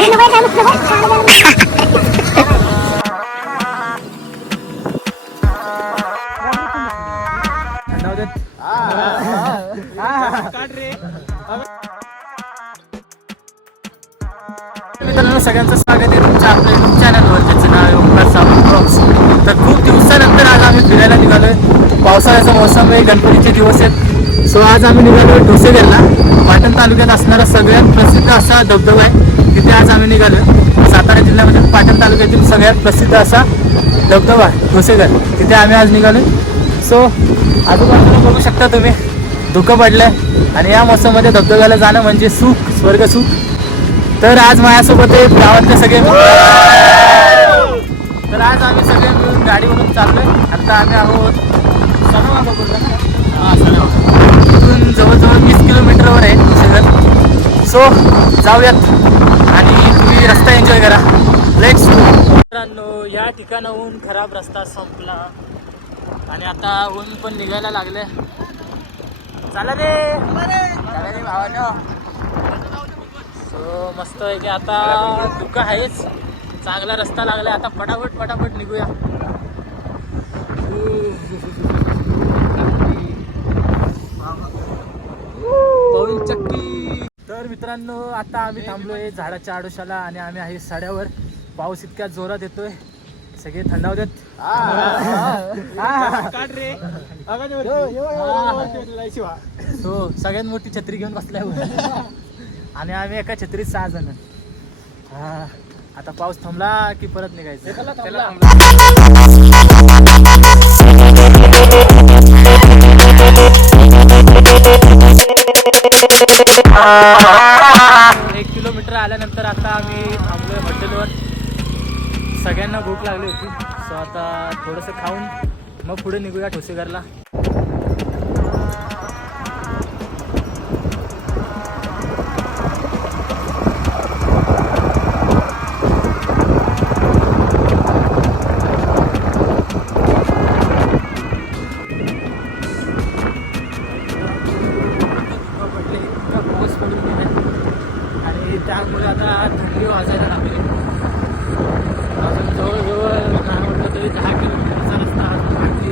मित्रांनो सगळ्यांचं स्वागत आहे तुमच्या आपल्या युट्यूब चॅनलवर, त्याचं नाव आहे ओंकार सावंत ब्लॉग्स. तर खूप दिवसानंतर आज आम्ही फिरायला निघालोय. पावसाळ्याचा मोसम आहे, गणपतीचे दिवस आहेत. सो आज आम्ही निघालो ठोसेघरला. पाटण तालुक्यात असणारा सगळ्यात प्रसिद्ध असा धबधबा आहे, तिथे आज आम्ही निघालो. सातारा जिल्ह्यामध्ये पाटण तालुक्यातील सगळ्यात प्रसिद्ध असा धबधबा ठोसेघर, तिथे आम्ही आज निघालो. सो आजूबाजूला बघू शकता तुम्ही, धुकं पडलंय आणि या मोसममध्ये धबधब्याला जाणं म्हणजे सुख, स्वर्ग सुख. तर आज माझ्यासोबत आहे गावातले सगळे. तर आज आम्ही सगळे मिळून गाडीवरून चाललोय. आता आम्ही आहोत इथून जवळजवळ 20 किलोमीटरवर आहे ठोसेघर. सो जाऊयात आणि तुम्ही रस्ता एन्जॉय करा. Let's go. मित्रांनो, या ठिकाणाहून खराब रस्ता संपला आणि आता ऊन पण निघायला लागले. चला रे भावानो. सो मस्त आहे की आता धुकं आहेच, चांगला रस्ता लागला. आता पटापट निघूया. चक्की. तर मित्रांनो, आता आम्ही थांबलोय झाडाच्या आडोशाला आणि आम्ही आहे साड्यावर. पाऊस इतक्या जोरात येतोय, सगळे थंडावतात. सो सगळ्यात मोठी छत्री घेऊन बसल्यावर आणि आम्ही एका छत्रीत 6 जण. आता पाऊस थांबला की परत निघायचं. 1 किलोमीटर आल्यानंतर आता आम्ही थांबलोय हॉटेलवर. सगळ्यांना भूक लागली होती. सो आता थोडंसं खाऊन मग पुढे निघूया ठोसेघरला. त्यामुळे आता थंडी वाजायला लागली. अजून जवळजवळ काय म्हटलं तरी 10 किलोमीटरचा रस्ता अजून बाकी.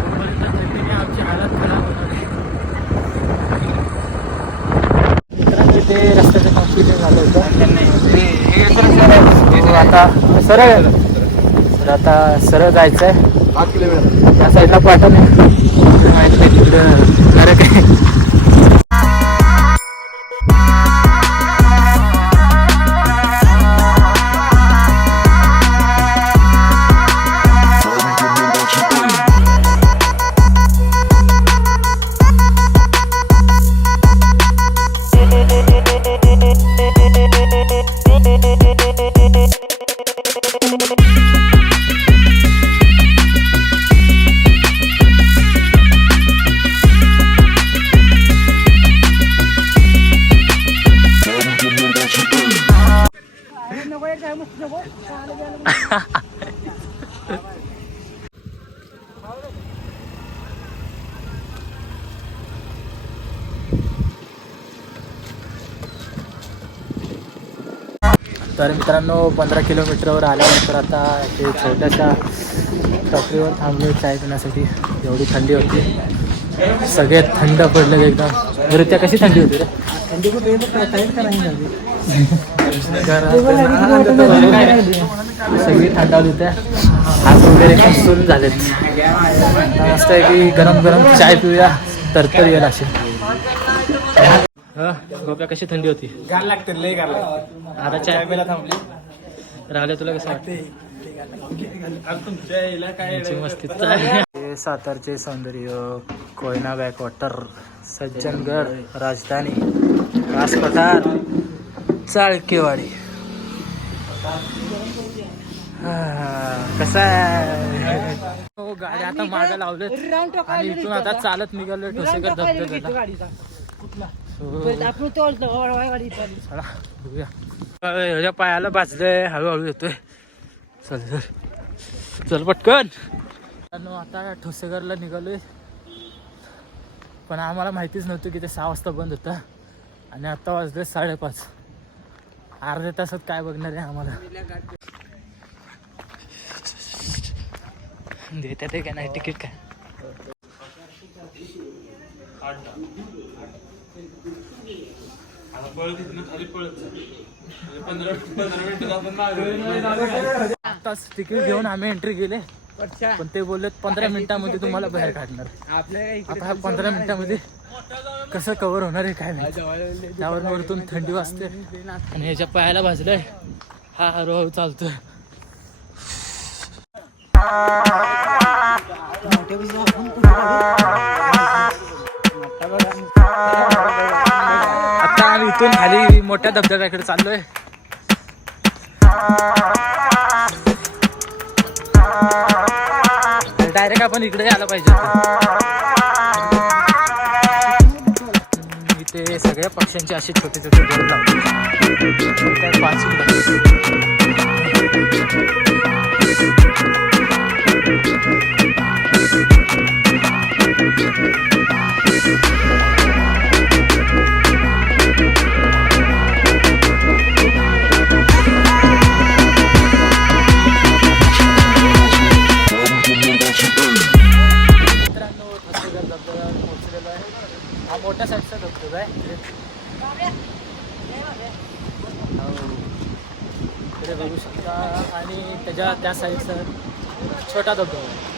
तोपर्यंत थंडीने आमची हालत खराब होणार आहे. मित्रांनो, ते रस्त्याचं कॉम्प्लिटेड झालं होतं. आता सरळ तर आता सरळ जायचं आहे. 8 किलोमीटर त्या साईडला पाटण आहे. तिकडं अरे काय तर मित्रांनो, 15 किलोमीटरवर आल्यानंतर आता ते छोट्याशा टपरीवर थांबलो चाय पिण्यासाठी. एवढी थंडी होती, सगळे थंड पडले एकदम. बरं, त्या कशी थंडी होती रे? थंडी सगळी थंडावली होत्या. हात वगैरे पण सुरू झालेत. मस्त आहे की गरम गरम चाय पिऊया, तरतर येईल असे. गोप्या, कशी थंडी होती? गार लागते, लय गार लागते. आता चाय प्यायला थांबली. राहिलं, तुला कसं वाटते? सातारचे सौंदर्य, कोयना बॅकवॉटर, सज्जनगड, राजधानी, कास पठार, चाळकेवाडी. कसा आहे? हो, गाडी आता मागे लावलेत आणि इथून आता चालत निघालो ठोसेघर धबधब्याला. ह्याच्या पायाला भाजलंय, हळूहळू येतोय. चल पटकन. आता ठोसेघरला निघालोय, पण आम्हाला माहितीच नव्हतं की ते 6 वाजता बंद होतं आणि आता वाजले 5:30. अर्ध्या तासात काय बघणार आहे आम्हाला देतात आहे का नाही तिकीट काय आताच तिकीट घेऊन आम्ही एंट्री केले पण ते बोलले 15 मिनिटांमध्ये तुम्हाला बाहेर काढणार आता हा 15 मिनिटांमध्ये कसं कव्हर होणार आहे काय माहिती त्यावर वरतून थंडी वाजते आणि ह्याच्या पायाला भाजलंय हा हळूहळू चालतोय आता आम्ही इथून खाली मोठ्या धबधब्याकडे चाललोय डायरेक्ट आपण इकडे यायला पाहिजे इथे सगळ्या पक्ष्यांचे असे छोटे छोटे घर लावले हा मोठ्या साईजचा धबधबा आहे इकडे बघू शकता आणि त्याच्या त्या साईडचा छोटा धबधबा आहे